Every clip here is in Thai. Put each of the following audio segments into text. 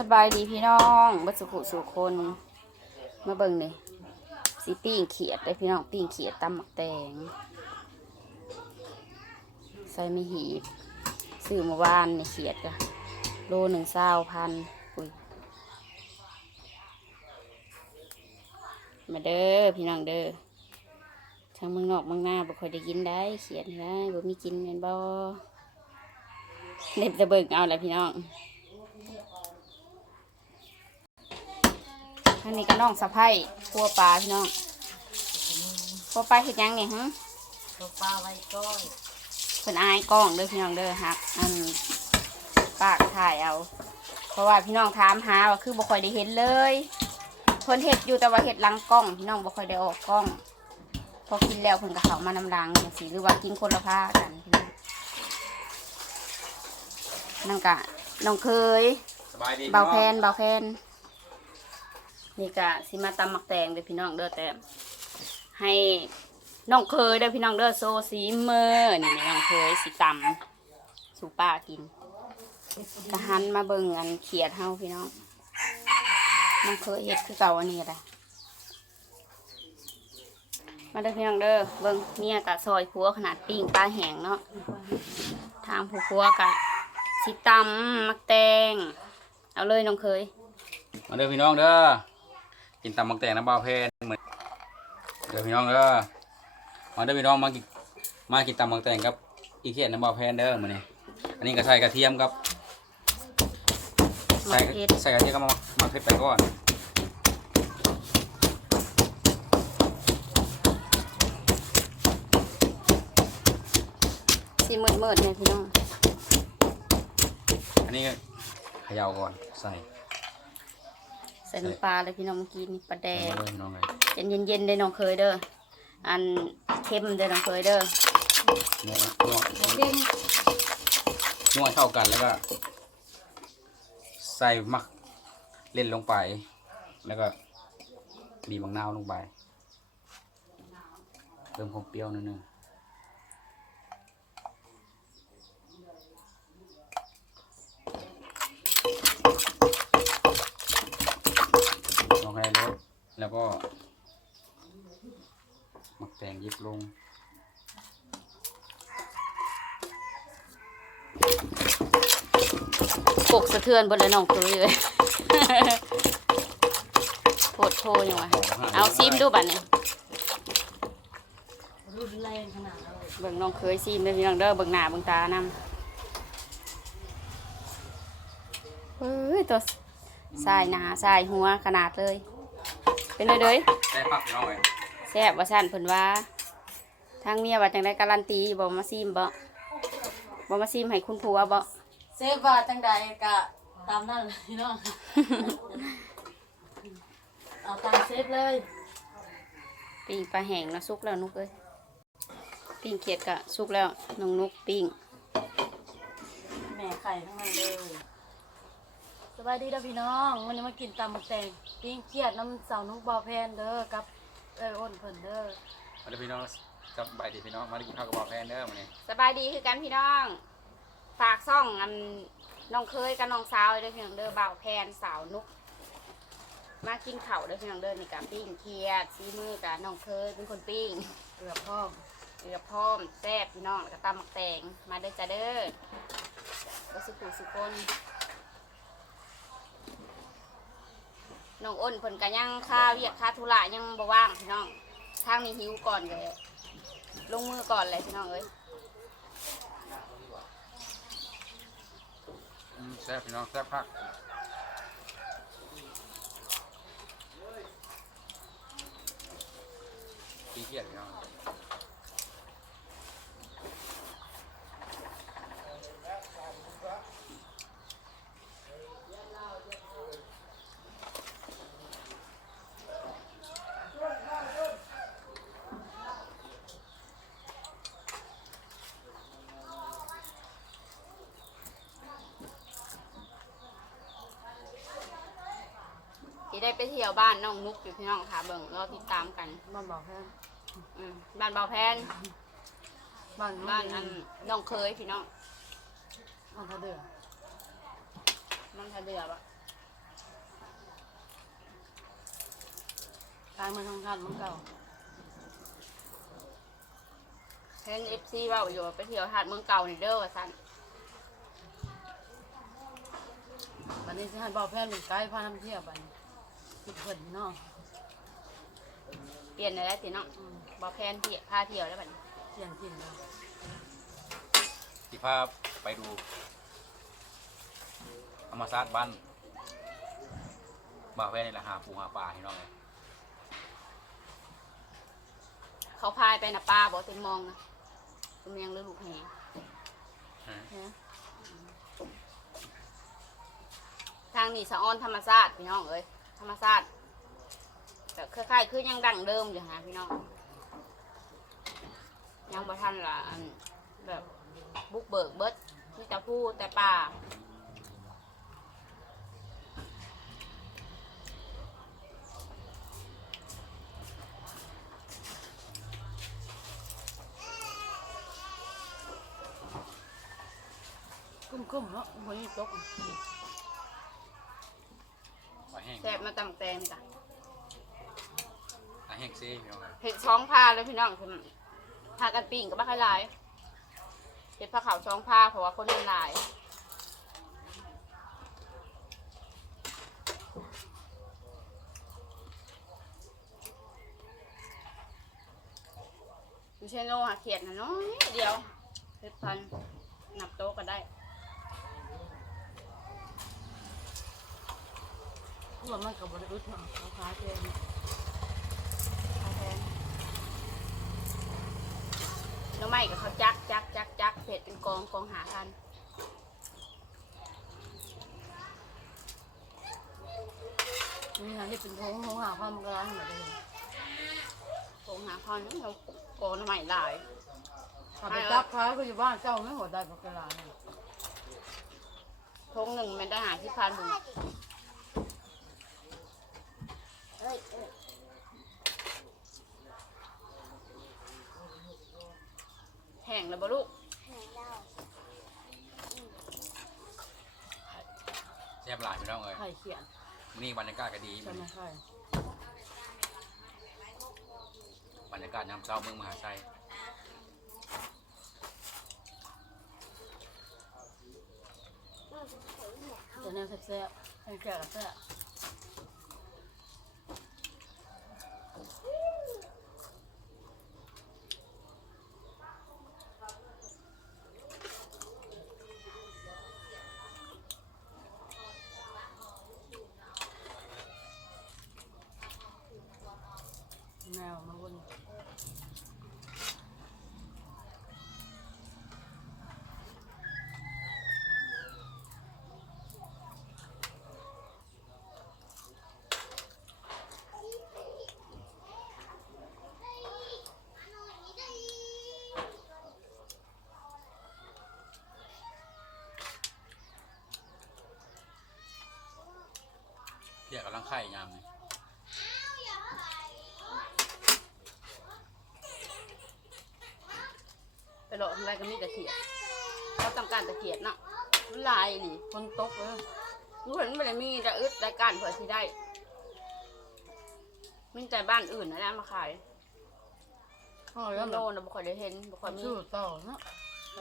สบายดีพี่น้องบัสุขุสุคน มาเบิ่งนี่สีปิ้งเขียดได้พี่น้องปิ้งเขียดตำหมักแตง ใส่ไม่หีบซื้อมาว่านในเขียดกะโลหนึ่งเศร้าพันอุ้ยมาเด้อพี่น้องเด้อทางเมืองนอกเมืองหน้าบ่ค่อยได้กินได้ เขียดนี่ได้บ่มีกินแม่นบ่เล็บจะเบิ่งเอาแหละพี่น้อง อันนี้ก็น้องสะพ้ายพัวปลาพี่น้องพัวปลาเห็ดหยังเนี่ยฮะตัวปลาไว้ก้อยเพิ่นอายกล้องเด้อพี่น้องเด้อฮักอันปากถ่ายเอา เพราะว่าพี่น้องถามหาว่าคือบ่ค่อยได้เห็นเลยเพิ่นเห็ดอยู่แต่ว่าเห็ดหลังกล้องพี่น้องบ่ค่อยได้ออกกล้อง พอกินแล้วเพิ่นก็เข้ามานำลังจังซี่หรือว่ากินคนละผ้ากันพี่น้องนั่นกะน้องเคยสบายดีเบาแพนเบาแพน นี่กะสิมาตำหมักแตงเด้อพี่น้องเด้อแต่ให้น้องเคยเด้อพี่น้องเด้อโซซีเมอร์นี่น้องเคยสิตำสู่ป้ากินกะหันมาเบิ่งอันเขียดเฮาพี่น้องน้องเคยเฮ็ดคือเก่าอันนี้แหละมาเด้อพี่น้องเด้อเบิ่งเมียกะซอยพัวขนาดปิ้งปลาแห้งเนาะทางผู้พัวกะสิตำหมักแตงเอาเลยน้องเคย มาเด้อพี่น้องเด้อ กินตำมักแตงน้ำเบาเพนเหมือนเด้อพี่น้องเด้อมาเด้อพี่น้องมากินมากินตำมักแตงกับอีเขียนน้ำเบาเพนเด้อมื้อนี้อันนี้ก็ใส่กระเทียมครับหมัใส่กเผ็ดใส่กระเทียมก็มาหมักเผ็ดไปก่อนสีมืดมืดๆเนี่ยพี่น้อง อันนี้ก็เขย่าก่อนใส่ใส่น้ำปลาเลยพี่น้องเมื่อกี้นี่ปลาแดมางเด้อพี่น้องเลยเย็นเย็นๆเด้อน้องเคยเด้ออันเข้มเด้อน้องเคยเด้อนวดนวดนวดเข้ากันแล้วก็ ใส่มักเล่นลงไป แล้วก็บีบมะนาวลงไปเติมความเปรี้ยวนิดนึง ลองให้ลด แล้วก็หมักแตงยิบลง ปกสะเทือนบนเลยน้องเคยเลยโพดโพยังวะเอาซิมดูบัดนี้รุนแรงขนาดเลยเบิ่งน้องเคยซิมเด้อพี่น้องเด้อเบิ่งหน้าเบิ่งตานำเฮ้ยตัวสายหนาสายหัวขนาดเลย เป็นเลยเด้ยได้ปักน้อยแซ่บว่าสั่นเพิ่นว่า ทางเมียว่าจังไดการันตีบ่มาซิมบ่บ่มาซิมให้คุณผัวบ่เซฟว่าจังใดกะตามนั่นเลยเนาะ เอาตามเซฟเลยปิ้งปลาแห้งเนาะสุกแล้วนุกเอ้ยปิ้งเขียดกะสุกแล้วน้องนุกปิ้งแม่ไข่ทั้งนั้นเลย สบายดีเด้อพี่น้องวันนี้มากินตำหมกแตงปิ้งเกียดน้ำเสานุกบอแพนเด้อกับเอ้ยอ้นเพิ่นเด้อมาดูพี่น้องกับใบดีพี่น้องมาได้กินข้าวกับบ่อแพนเด้อมาเนี่ยสบายดีคือกันพี่น้อง ฝากซ่องอันน้องเคยกับน้องสาวเด้อพี่น้องเด้อบ่าวแพนสาวนุก มากินข้าวเด้อพี่น้องเด้อนี่กะปิ้งเขียดซีมือกับน้องเคยเป็นคนปิ้งเกือบพร้อมเกลือพร้อมแซ่บพี่น้องแล้วก็ตำหมักแตงมาเด้อจ้าเด้อก็สุขุสุคน น้องอ้นเพิ่นก็ยังค่าเวียกค่าธุระยังบ่ว่างพี่น้องทางนี้หิวก่อนเลยลงมือก่อนเลยพี่น้องเอ้ยอืมแซ่บพี่น้องแซ่บพักปีเกียดพี่น้อง ได้ไปเที่ยวบ้านน้องนุกอยู่พี่น้องค่ะเบิ่งเราติดตามกันบ้านบอกแค่อืมบ้านเบาแพนบ้านบ้านอันน้องเคยพี่น้องบ้านเขาเดือบ้านเขาเดือบะตายมันทำงานมันเก่าเพนเอฟซีว่าอยู่ไปเที่ยวหาดเมืองเก่านี่เด้อว่าสันวันนี้จะให้บอกแพนเป็นไกด์พาทำเที่ยวบันง คิดเพิ่นเนาะเปลี่ยนได้แล้วสิเนาะบ่แพนที่พาเที่ยวแล้วบัดนี้เที่ยงกินแล้วที่พาไปดูธรรมศาสตร์บ้านบ่าวแพนนี่แหละหาปูหาปลาให้น้องเลยเขาพายไปน่ะป้าบ่เป็นมองนะตัวเมียงหรือลูกแหฮะทางนี้สะออนธรรมชาติพี่น้องเอ้ย ธรรมชาติแต่คล้ายๆคือยังดังเดิมอยู่ฮะพี่น้องยังบ่ทันละแบบบุกเบิกเบิดมีแต่ผู้แต่ป่ากุ้มๆเนาะบ่มีตก ปลาแห้งแซ่บมาตำแตงนี่จ้ะปลาแห้งซีพี่น้องเลยเห็ดช้องพาแล้วพี่น้องคือพากันปิ้งกับบ้าคลายเห็ดผ้าขาวช้องพาเพราะว่าคนมันหลายยูเชโน่หาเขียดนะน้อยเดียวเห็ดพันนับโต๊ะก็ได้ รวมมันก็บ่ได้อึดเนาะเขาขายแพงเอาแทนหน้ำไม้กับเขาจักจักจักจักเผ็ดเป็นกองกองหาพันมีทางที่เป็นโถงโถงหาความร้อนแบบนี้กองหาพันเรากองหน้ำไม้หลายถ้าไปจับขายก็อยู่บ้านเจ้าไม่หมดได้ปากกาลาเนี่ยทงหนึ่งมันได้หาที่พันหนึ่ง แห้งแล้วบ่ลูกแซ่บหลายพี่น้องเลยไข่เขียนวันนี้บรรยากาศก็ดีใช่ไหมไข่บรรยากาศยามเช้าเมืองมหาชัยแต่แนวแซ่บๆไข่แก่กับแซ่บแไข่ยามนี่ไปโหลดทำไรก็มีแต่เขียดเขาต้องการแต่เขียดเนาะมันหลายนี่คนตกเลยรู้เห็นมันเลยมีแต่อึดรายการเผื่อที่ได้มีแต่บ้านอื่นนะนะมาขายอ๋อแล้วโน่มันนนะบุคคลได้เห็นบุคคลมีชื่อเต่าเนาะ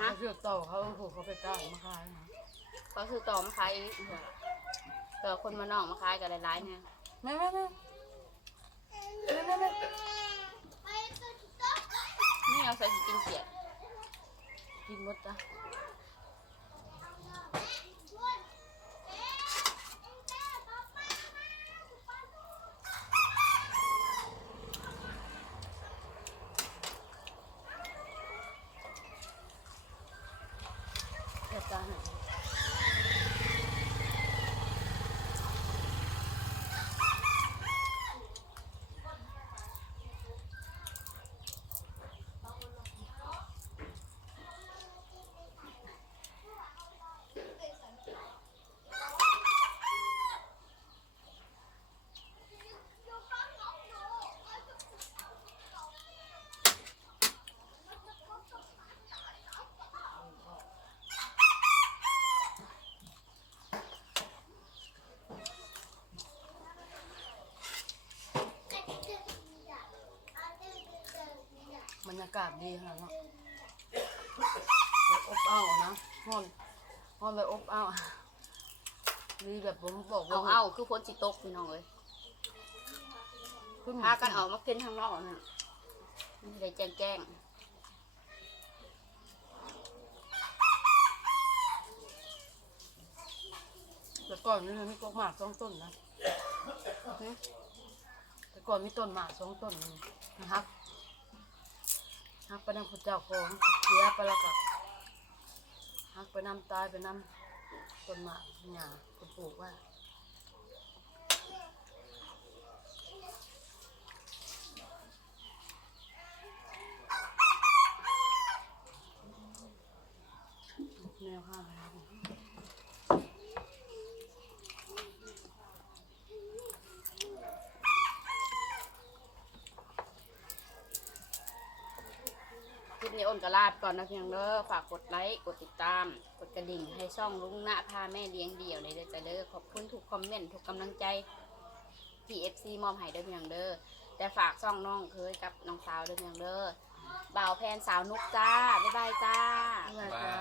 ฮะชื่อเต่าเขาถูกเขาไปกล้ามาขายนะก็คือต่อมาขายเอง เจอคนมานอกมาขายกันหลายๆเนี่ยแม่แม่แม่แม่แม่แม่นี่เอาใส่กินเขียดกินหมดจ้ะากาศดีขนาดนั้นแบบอบอ้าวนะห้อนห้อนแบบอบอ้าวดีแบบผมบอกว่าเอาเอาคือพ้นสิตกพี่น้องเลยขึ้นพากันออกมากินข้างนอกน่ะไม่ได้แจ้งแจ้งแต่ก่อนนี่มันมีกกหมากสองต้นนะแต่ก่อนมีต้นหมากสองต้นนะครับ ฮักไปนำพระเจ้าของเสียไปแล้วกับฮักไปนำตายไปนำต้นหมากหญ้าคนปลูกว่า แนวข้างแล้ว คลิปนี้อ้นก็ลาบก่อนนะเพียงเด้อฝากกดไลค์กดติดตาม กดกระดิ่งให้ช่องลุงหน้าพาแม่เลี้ยงเดี่ยวเลยเด้อจ้ะเด้อขอบคุณทุกคอมเมนต์ทุกกำลังใจที่ FC มอบให้เด้อเพียงเด้อแต่ฝากช่องน้องเคยกับน้องสาวเด้อเพียงเด้อบ่าวแพนสาวนุกจ้าบ๊ายบายจ้า บ๊ายบายจ้า